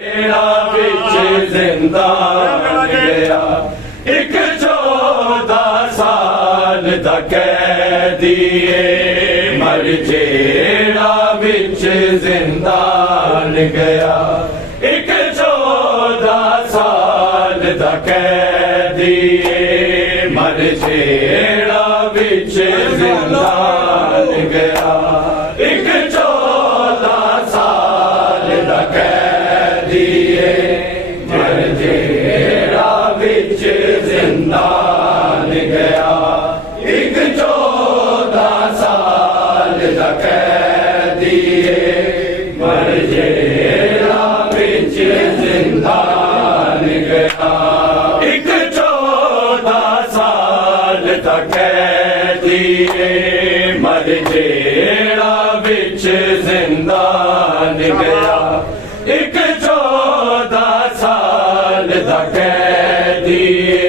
बिच जिंदान गया एक 14 साल दा कैदिए मर जेड़ा बिच जिंदान गया एक 14 साल दा कैदिए मर जेड़ा बिच जिंदान गया एक 14 साल दा कैदिए मर जेड़ा बिच जिंदान गया एक 14 साल दा कैदिए मर जेड़ा बिच जिंदान गया एक 14 साल दा कैदिए मर जेड़ा बिच जिंदान गया एक 14 साल दा कैदिए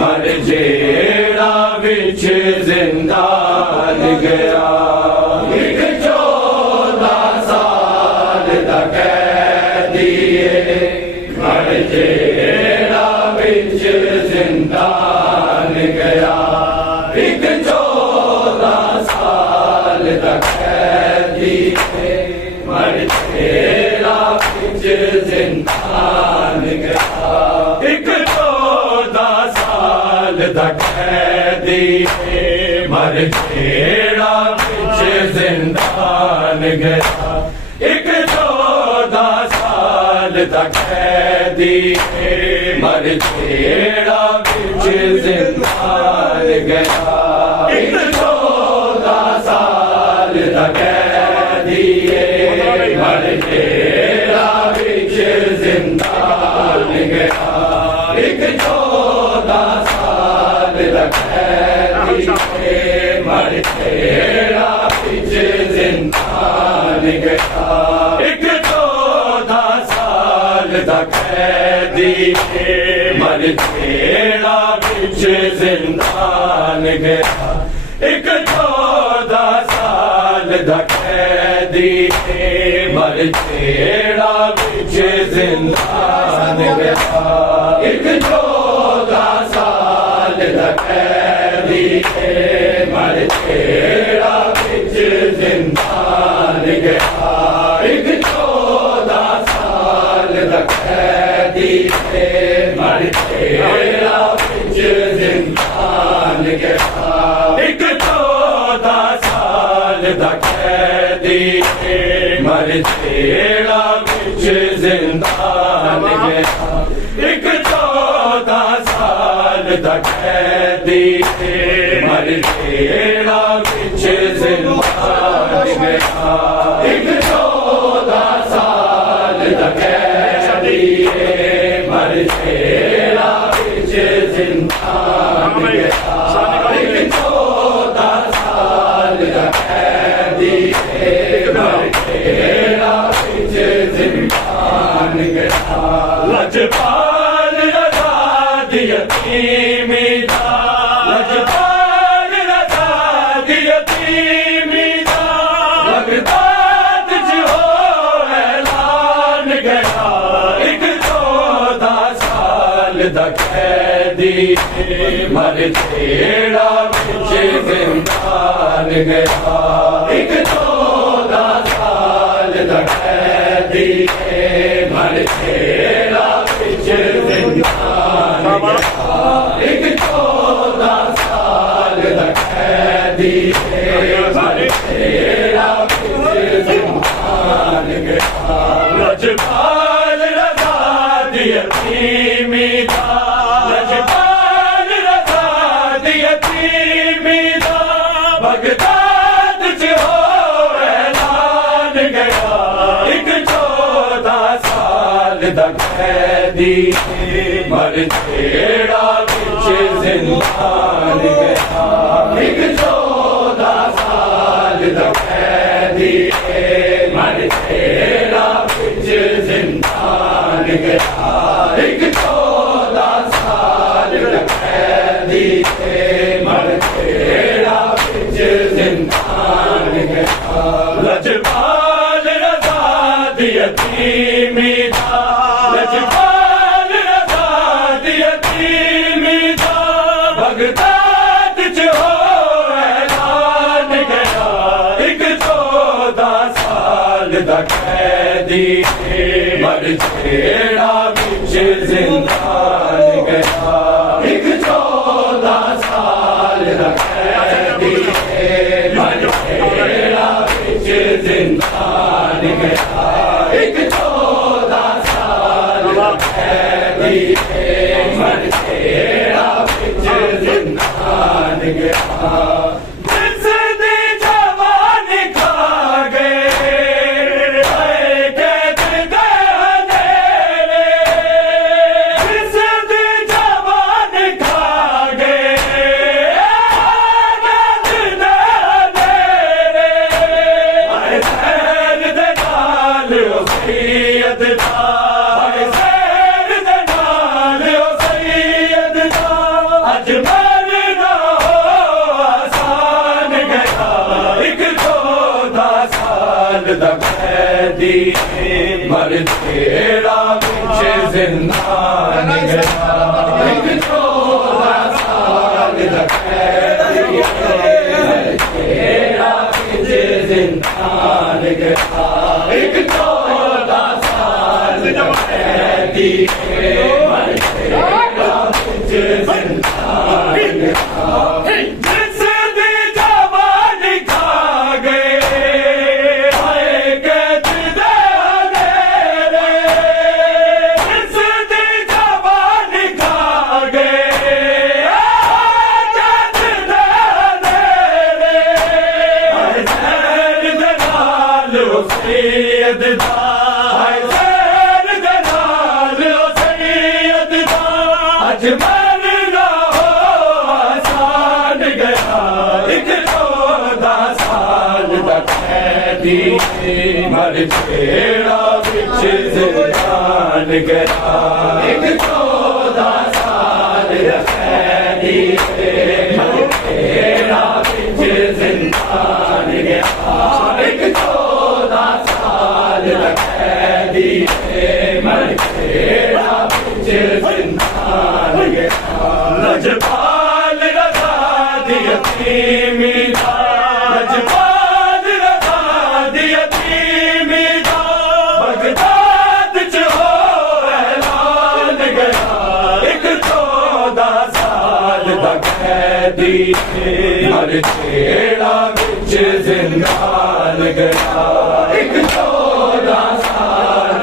मर जेड़ा बिच जिंदान गया एक 14 साल दा कैदिए मर जेड़ा बिच जिंदान गया एक 14 साल दा कैदिए मर जेड़ा बिच जिंदान गया एक 14 साल दा कैदिए मर जेड़ा बिच जिंदान गया एक 14 साल दा कैदिए मर जेड़ा बिच जिंदान गया एक 14 साल दा कैदिए मर जेड़ा बिच जिंदान गया एक 14 साल दा कैदिए मर जेड़ा बिच जिंदान गया एक 14 साल दा कैदिए मर जेड़ा बिच जिंदान गया एक 14 साल दा कैदिए मर जेड़ा बिच जिंदान गया एक 14 साल दा कैदिए मर जेड़ा बिच जिंदान गया एक 14 साल दा कैदिए मर जेड़ा बिच जिंदान गया एक 14 साल दा कैदिए मर जेड़ा बिच जिंदान गया एक 14 साल दा कैदिए मर जेड़ा बिच जिंदान गया एक 14 साल दा कैदिए मर जेड़ा बिच जिंदान गया एक 14 साल दा कैदिए मर जेड़ा बिच जिंदान गया लजपाल रज़ा दी यतीमी दा लजपाल रज़ा दी यतीमी दा बगदाद च हो ऐलान गया एक 14 साल दा कैदिए मर जेड़ा बिच जिंदान गया एक 14 साल दा कैदिए मर जेड़ा बिच जिंदान गया एक 14 साल दा कैदिए मर जेड़ा बिच जिंदान गया लजपाल रज़ा दी यतीमी दा लजपाल रज़ा दी यतीमी दा बगदाद च हो ऐलान गया एक 14 साल दा कैदिए मर जेड़ा बिच जिंदान गया एक 14 साल दा कैदिए मर जेड़ा बिच जिंदान गया एक 14 साल दा कैदिए मर जेड़ा बिच जिंदान गया लजपाल रज़ा दी यतीमी दा दिए मर जेड़ा बिच जिंदान गया एक 14 साल दा कैदी मर जेड़ा बिच जिंदान गया एक 14 साल दा कैदी मर जेड़ा बिच जिंदान गया मर जेड़ा बिच जिंदान गया एक 14 साल दा कैदी मर जेड़ा बिच जिंदान गया एक 14 साल दा कैदी मर जेड़ा बिच जिंदान गया मर जेड़ा बिच जिंदान गया एक 14 साल दा कैदी मर जेड़ा बिच जिंदान गया एक 14 साल दा कैदी मर जेड़ा बिच जिंदान गया लजपाल रज़ा दी यतीमी दा लजपाल मर जेड़ा बिच जिंदान गया एक 14 साल दा कैदी मर जेड़ा बिच जिंदान गया एक 14 साल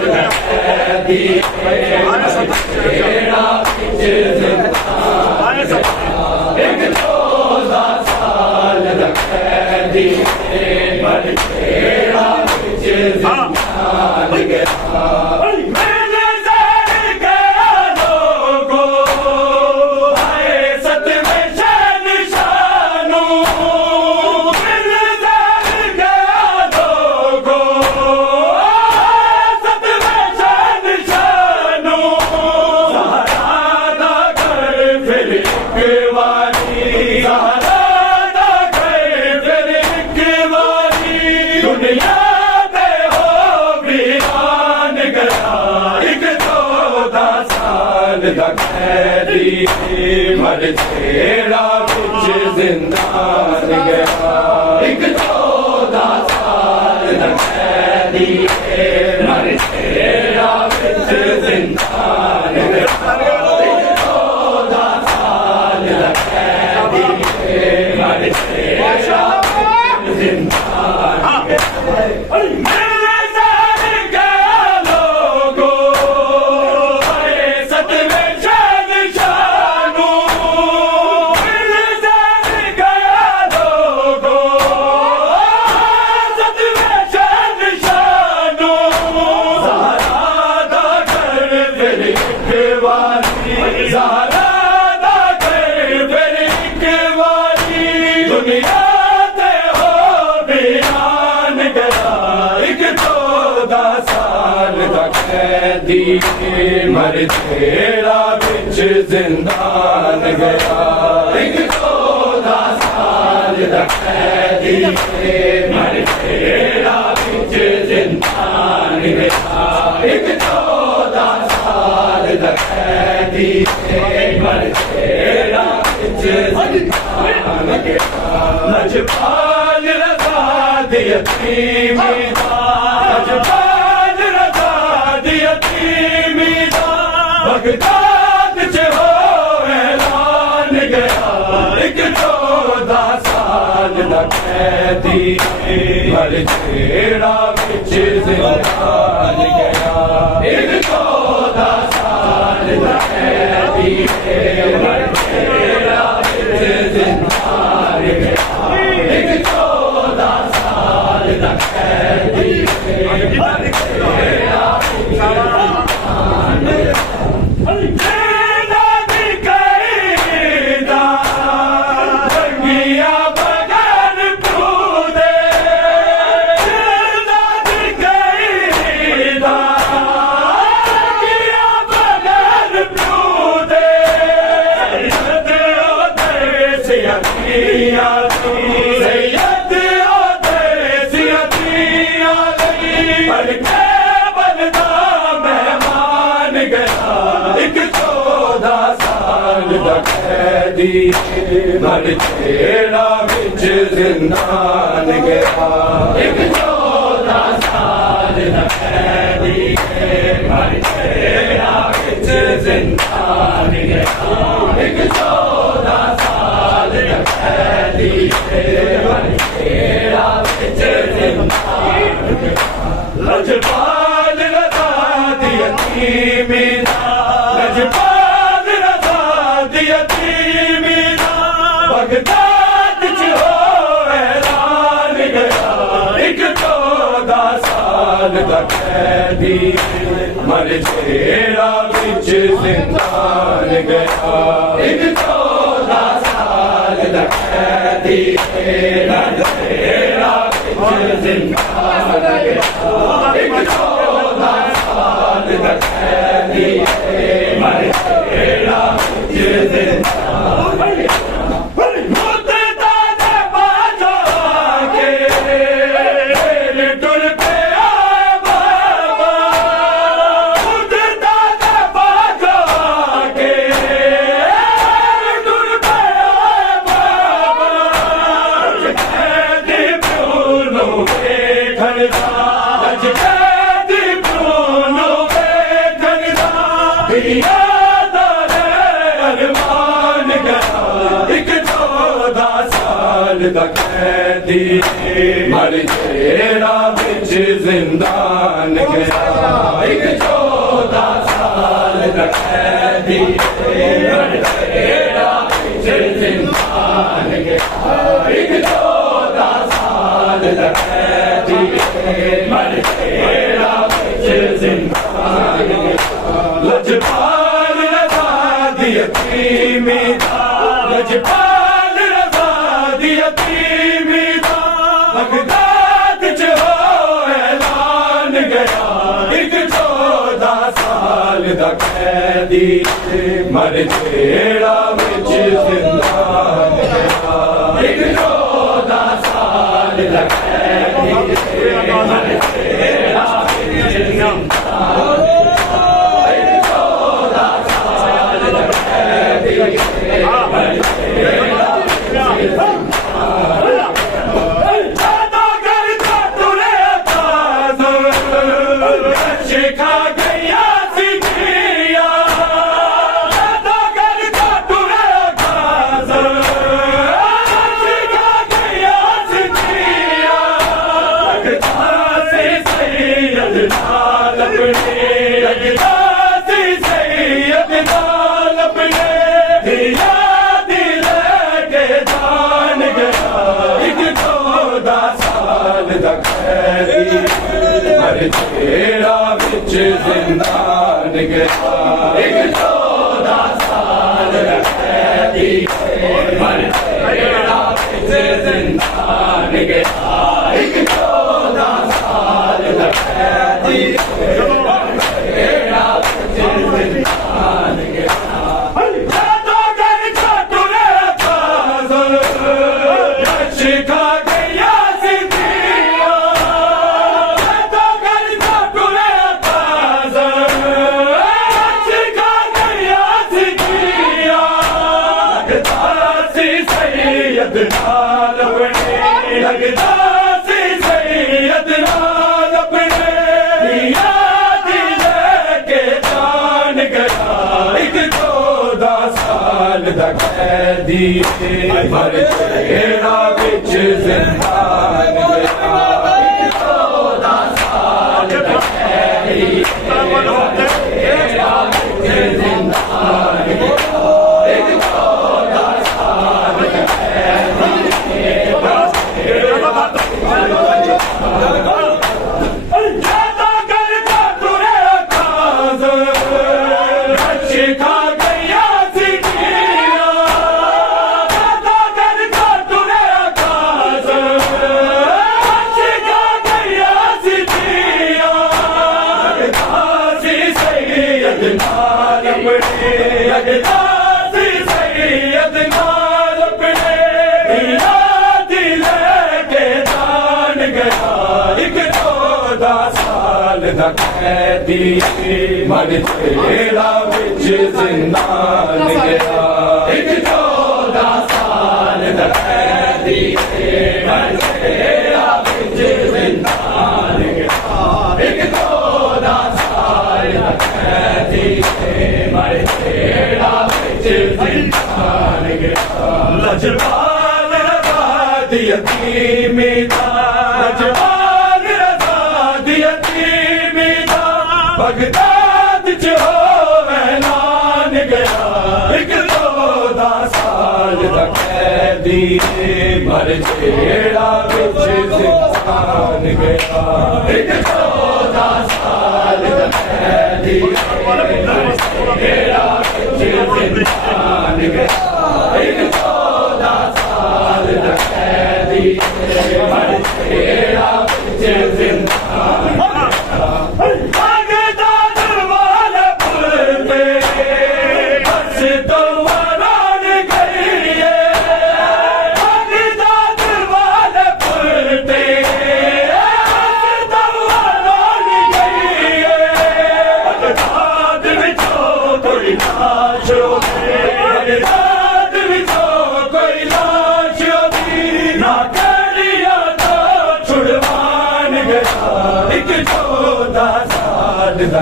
दा कैदी मर जेड़ा बिच जिंदान गया मर जेड़ा बिच जिंदान गया एक 14 साल दा कैदी मर जेड़ा बिच जिंदान गया एक 14 साल दा कैदी मर जेड़ा बिच जिंदान गया मर जेड़ा बिच जिंदान गया एक 14 साल दा कैदी मर जेड़ा बिच जिंदान गया एक 14 साल दा कैदी मर जेड़ा बिच जिंदान गया लजपाल रज़ा दी यतीमी दा लजपाल यतीमीदा बगदाद च हो ऐलान गया एक 14 साल दा कैदी मर जेड़ा विच जिंदान गया एक 14 साल दा कैदी मर जेड़ा विच जिंदान गया एक 14 साल दा कैदी मर जेड़ा विच जिंदान गया मर जेड़ा विच जिंदान गया एक 14 साल दा कैदी मर जेड़ा विच जिंदान गया एक 14 साल दा कैदी मर जेड़ा विच जिंदान गया लजपाल रज़ा दी यतीमीदा लजपाल रज़ा दी यतीमीदा बगदाद च हो ऐलान गया एक 14 साल दा कैदी मर जेड़ा विच जिंदान गया एक 14 साल दा कैदी मर जेड़ा विच जिंदान गया एक 14 साल दा कैदी मर जेड़ा विच जिंदान गया अरमान गया एक 14 साल दा कैदी मर जेड़ा विच जिंदान गया एक 14 साल दा कैदी मर जेड़ा विच जिंदान गया एक 14 साल दा कैदी मर जेड़ा विच जिंदान गया लजपाल रज़ा दी यतीमीदा लजपाल रज़ा दी यतीमीदा बगदाद च हो ऐलान गया एक 14 साल दा कैदी मर जेड़ा विच जिंदान गया एक 14 साल दा कैदी मर जेड़ा विच जिंदान मर जेड़ा विच जिंदान गया एक 14 साल दा कैदी मर जेड़ा विच जिंदान गया एक 14 साल दा कैदी मर जेड़ा विच जिंदान गया लगदा सी सैयद नाल अपने कैदी मर जेड़ा विच जिंदान गया 14 साल दा कैदी मर जेड़ा विच जिंदान गया 14 साल दा कैदी मर जेड़ा विच जिंदान गया 14 साल दा कैदी मर जेड़ा विच जिंदान गया 14 साल दा कैदी मर जेड़ा विच जिंदान गया लजपाल रज़ा दी यतीमी दा लजपाल रज़ा दी यतीमी दा बगदाद च होवे ऐलान गया 14 साल दा कैदी मर जेड़ा विच जिंदान गया 14 साल दा कैदी मर जेड़ा विच जिंदान गया 14 साल दा कैदी मर जेड़ा विच जिंदान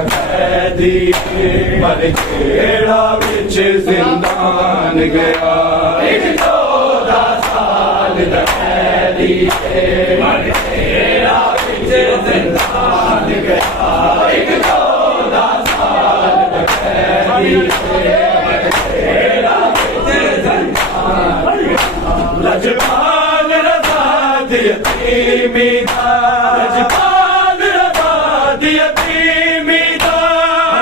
कैदी मर जेड़ा विच जिंदान गया 14 साल दा कैदी मर जेड़ा विच जिंदान गया 14 साल दा कैदी मर जेड़ा विच जिंदान गया लजपाल रज़ा दी यतीमी दा लजपाल रज़ा दी यतीमी दा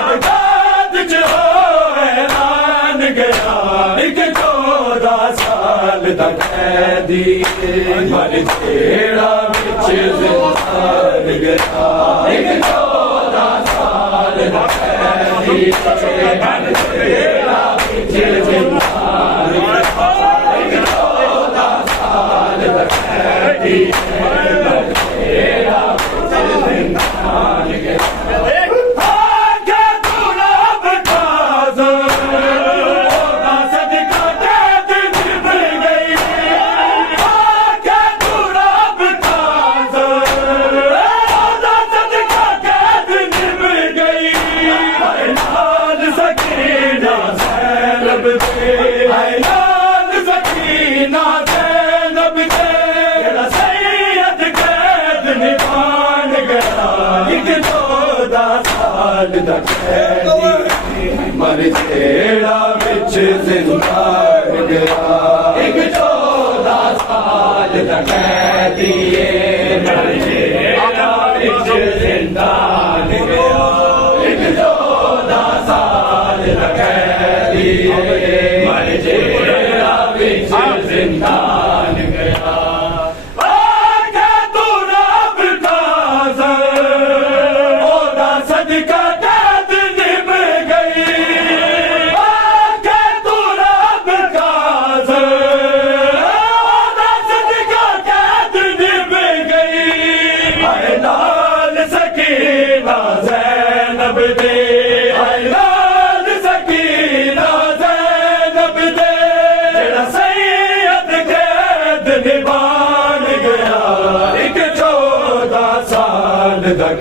बगदाद च होवे ऐलान गया 14 साल दा कैदी मर जेड़ा विच जिंदान गया 14 साल दा कैदी मर जेड़ा विच जिंदान गया 14 साल दा कैदी मर जेड़ा विच जिंदान गया मर जेड़ा विच जिंदान गया 14 साल दा कैदी मर जेड़ा विच जिंदान गया 14 साल दा कैदी मर जेड़ा विच जिंदान गया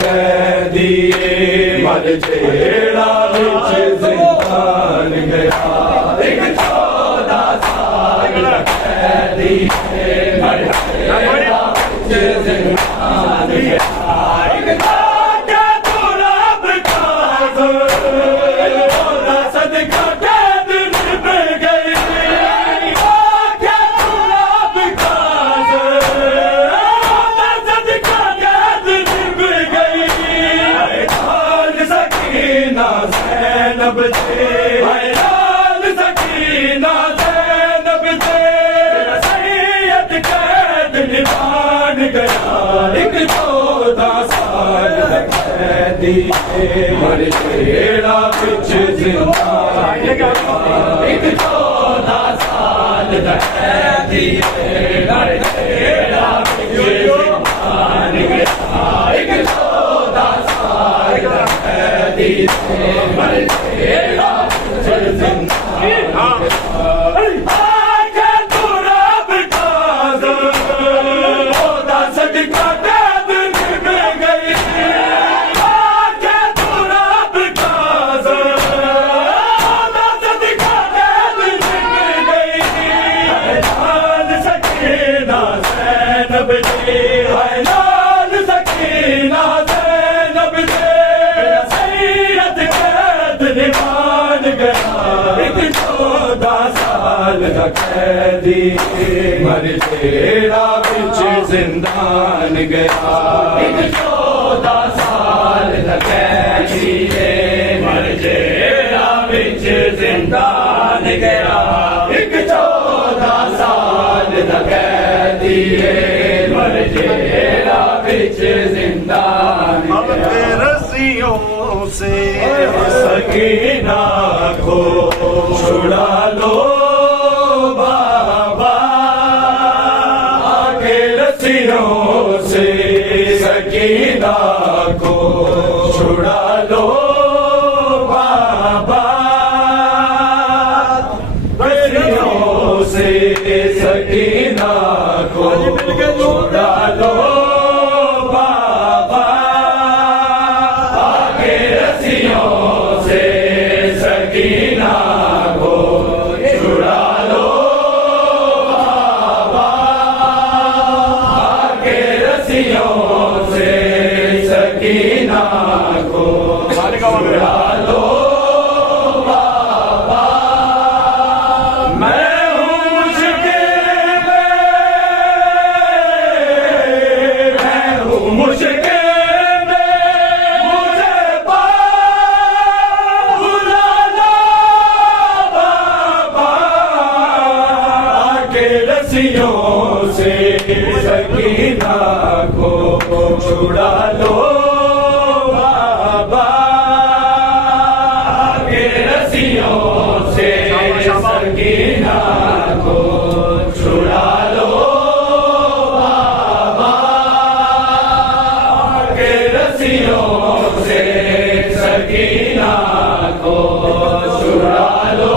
कैदी मर जेड़ा विच जिंदान गया 14 साल मर जेड़ा बिच जिंदान एक 14 साल दा कैदी मर जेड़ा बिच जिंदान एक 14 साल दा कैदी मर जेड़ा बिच जिंदान कैदी मर जेड़ा बिच जिंदान गया एक 14 साल दा कैदी मर जेड़ा बिच जिंदान गया एक 14 साल दा कैदी मर जेड़ा बिच जिंदान गया रस्सियों से सकीना को छुड़ा लो से सकीना को छुड़ा लो बाबा रस्सियों से सकीना को छुड़ा लो बाबा आगे रस्सियों से सकीना को छुड़ा लो से सकीना को छुड़ा लो बाबा मैं हूँ मुश्किल में मुझे बुला लो बाबा आके रस्सियों से सकीना को छुड़ा लो बाबा के रस्सियों से सकीना को छुड़ा लो बाबा के रस्सियों से सकीना को छुड़ा लो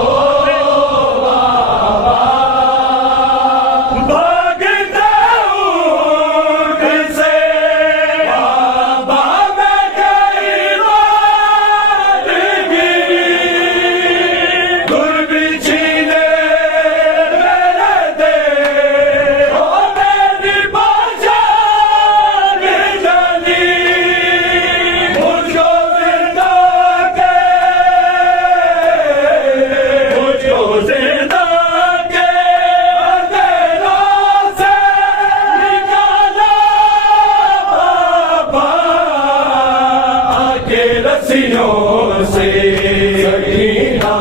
रस्सियों से सकीना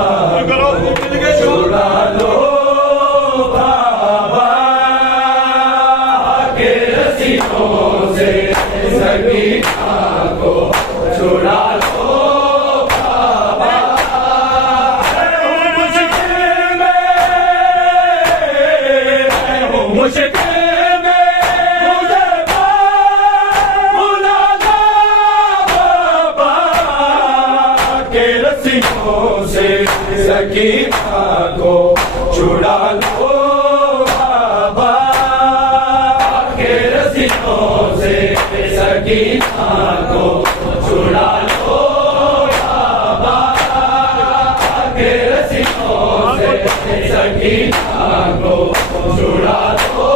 छुड़ा लो बाबा के रस्सियों से सकीना को छुड़ा लो बाबा मैं हूँ मुश्किल से सकीना को छुड़ा लो बाबा के रस्सियों से सकीना को छुड़ा लो बाबा के रस्सियों से सकीना को छुड़ा लो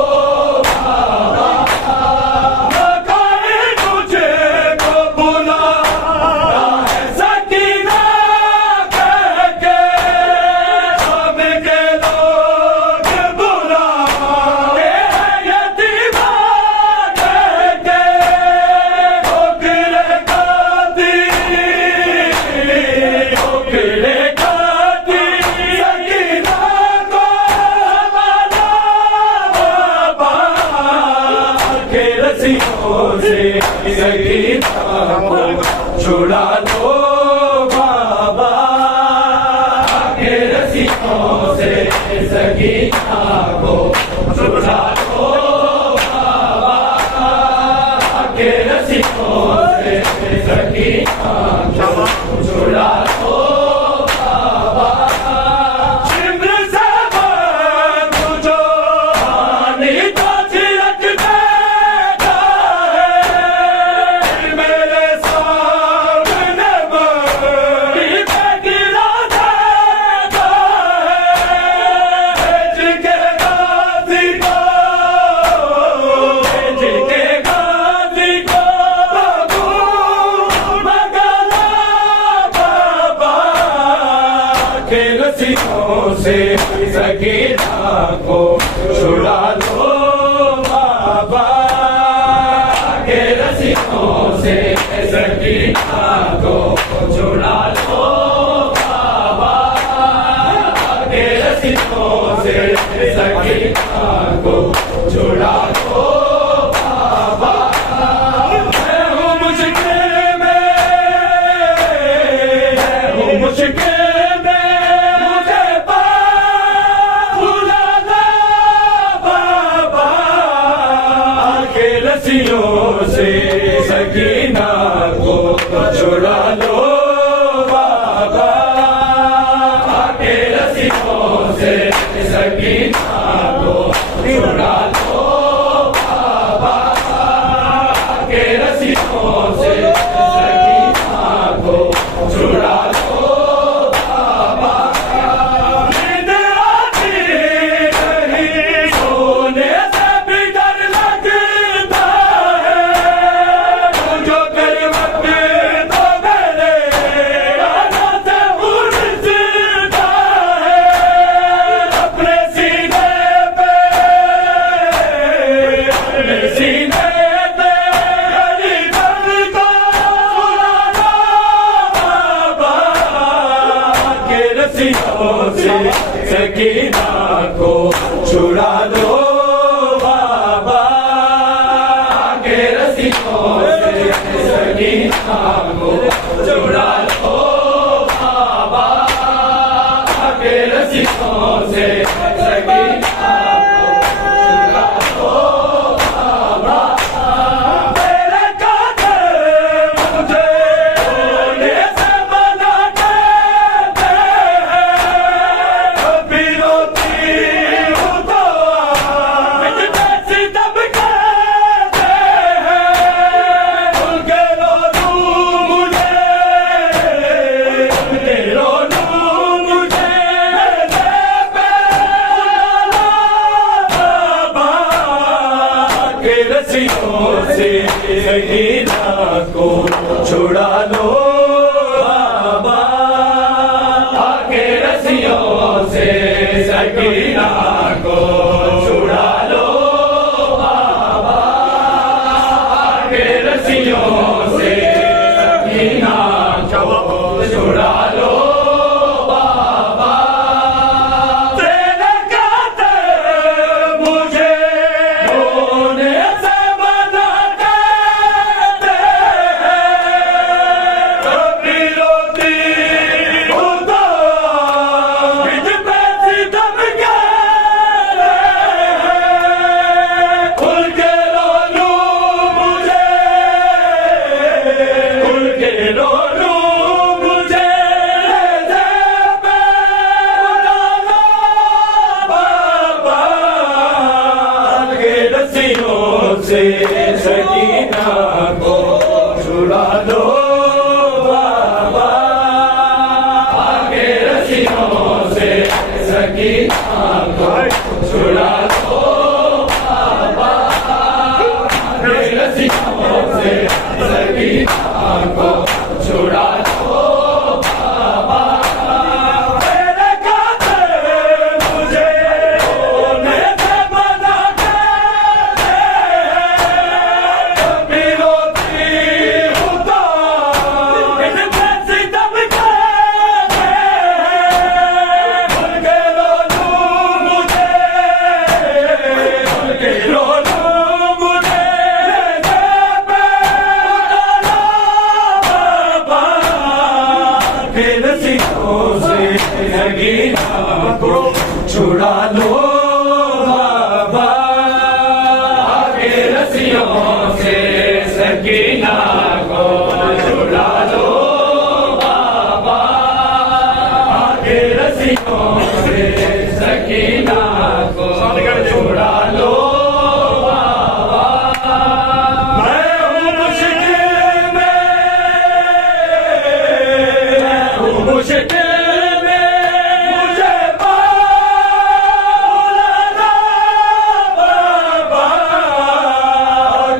सकीना को छुड़ा लो बाबा के रस्सियों से सकीना को छुड़ा लो बाबा शिम्र से बंधु जो पानी का छिड़क देता है मेरे सामने बड़ी पे गिरा देता है भेज के गाजी को प्रभु मगला बाबा के रस्सियों से सकीना को छुड़ा लो बाबा के रस्सियों से सकीना को छुड़ा लो बाबा के रस्सियों से सकीना को छुड़ा लो बाबा मैं हूँ मुश्किल में मुझे बुला ला बाबा के रस्सियों से सकीना को छुड़ा लो बाबा के रस्सियों से सकीना को छुड़ा लो बाबा के रस्सियों से सकीना को छुड़ा लो बाबा नींद आती नहीं सोने से भी डर लगता है जो करवट तो मेरे आना से उड़ता है अपने सीने पे गली दर को सुना बाबा के रस्सियों से सकीना को छुड़ा लो बाबा के रस्सियों से सकीना को छुड़ा लो बाबा के रस्सियों से सकीना को छुड़ा लो बाबा मेरे कातिल मुझे रोने से मना करते हैं कभी रोती हूँ तो मुझ पे सितम करते हैं उनके रो लूं मुझे उनके रो लूं मुझे मेरे पे उड़ा लो बाबा के रस्सियों से सकीना को छुड़ा लो बाबा के रस्सियों से सकीना को छुड़ा लो बाबा के रस्सियों से सकीना को छुड़ा लो बाबा तेरे कातिल मुझे रोने से मना करते हैं कभी रोती हूँ तो मुझ पे सितम करते हैं खुल के रो लूं मुझे खुल के रो लूं मुझे मेरे पे उड़ा लो बाबा के रस्सियों से सकीना को छुड़ा लो बाबा के रस्सियों से सकीना को छुड़ा लो बाबा के रस्सियों से सकीना को छुड़ा लो बाबा मेरे कातिल मुझे रोने से मना करते हैं कभी रोती हूँ तो मुझ पे सितम करते हैं उनके रो लूं मुझे उनके रो लूं मुझे मेरे पे उड़ा लो बाबा के रस्सियों से सकीना को छुड़ा लो बाबा के रस्सियों से सकीना को छुड़ा लो बाबा के रस्सियों से सकीना को छुड़ा लो बाबा मैं हूँ मुश्किल में मुझे पालना बाबा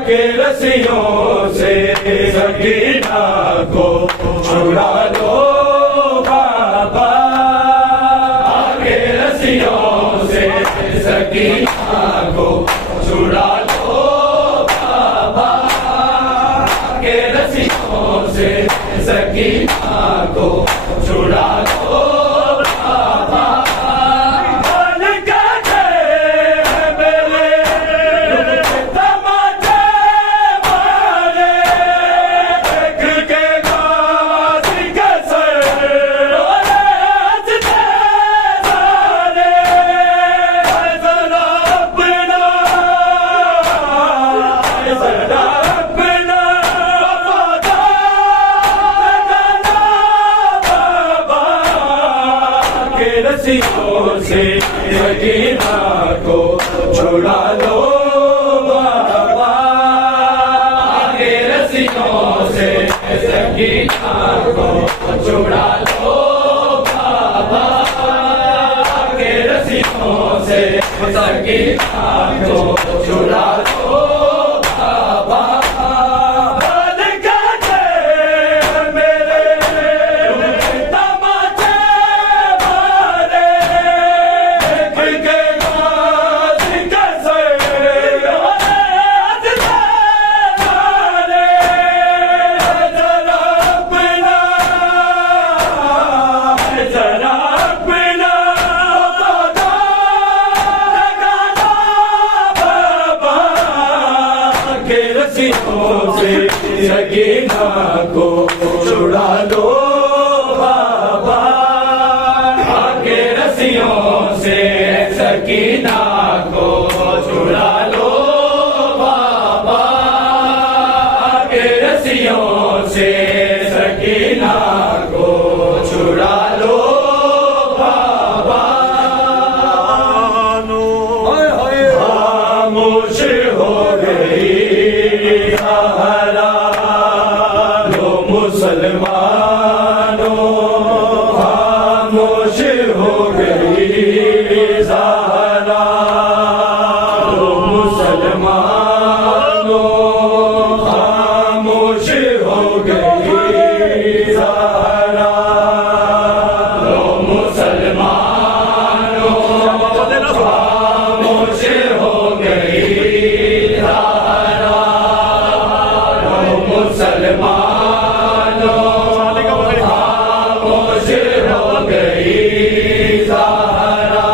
के रस्सियों से सकीना को छुड़ा लो बाबा के रस्सियों से सकीना को छुड़ा लो बाबा के रस्सियों से सकीना को छुड़ा लो बाबा बन गए मेरे तमाचे मारे देख के गाजी कैसे हंसते सारे जरा अपना के रस्सियों से सकीना को छुड़ा लो बाबा के रस्सियों से सकीना को छुड़ा लो बाबा के रस्सियों से सकीना को छुड़ा लो बाबा बन गए मेरे तमाचे मारे देख के गाजी कैसे हंसते सारे जरा अपना पता लगाना बाबा के रस्सियों से सकीना को छुड़ा लो बाबा के रस्सियों से सकीना को छुड़ा लो बाबा के रस्सियों से सकीना को छुड़ा लो बाबा खामोश हो गई सहारा लो मुसलमानों खामोश हो गई सहारा लो मुसलमानों खामोश हो गई सहारा लो मुसलमानों खामोश हो गई सहारा लो मुसलमानों खामोश हो गई सहारा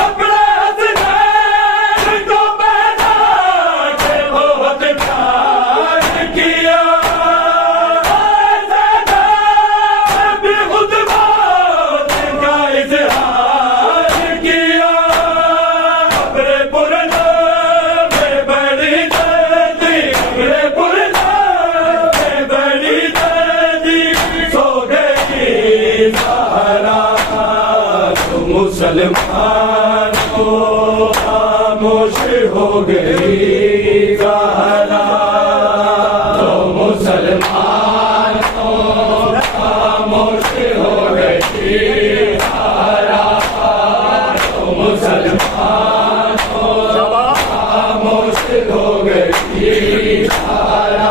अपने हसनैन को पैदा के बहुत प्यार किया, भी खुद बात का इजहार किया। अपने पुरना में बड़ी दर्दी, अपने पुरना में बड़ी दर्दी, सो गई ज़हरा। मुसलमानों खामोश हो गई ज़हरा, तो मुसलमानों खामोश हो गई ज़हरा, तो मुसलमानों खामोश हो गई ज़हरा।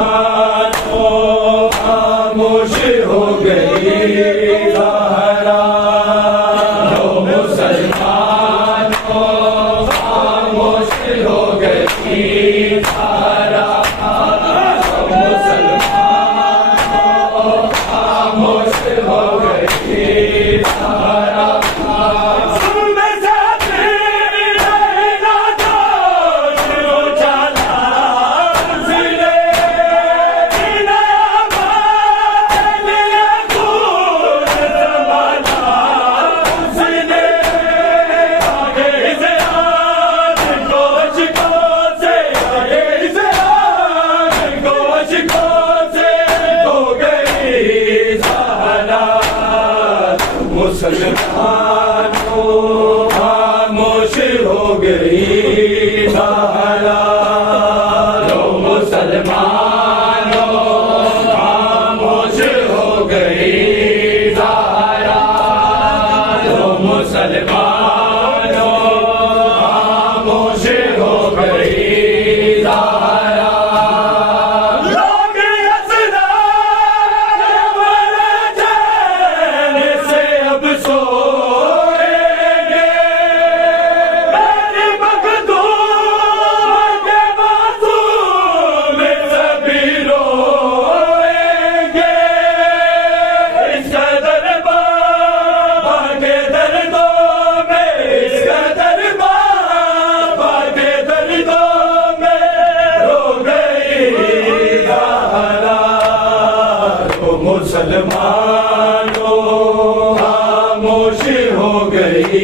मुसलमानों खामोश हो गई ज़हरा, तो मुसलमानों खामोश हो गई ज़हरा, तो मुसलमानों खामोश हो गई ज़हरा। मुसलमानों खामोश हो गई ज़हरा, तो मुसलमानों खामोश हो गई ज़हरा, तो मुसलमानों खामोश हो गई ज़हरा। मुसलमानों खामोश हो गई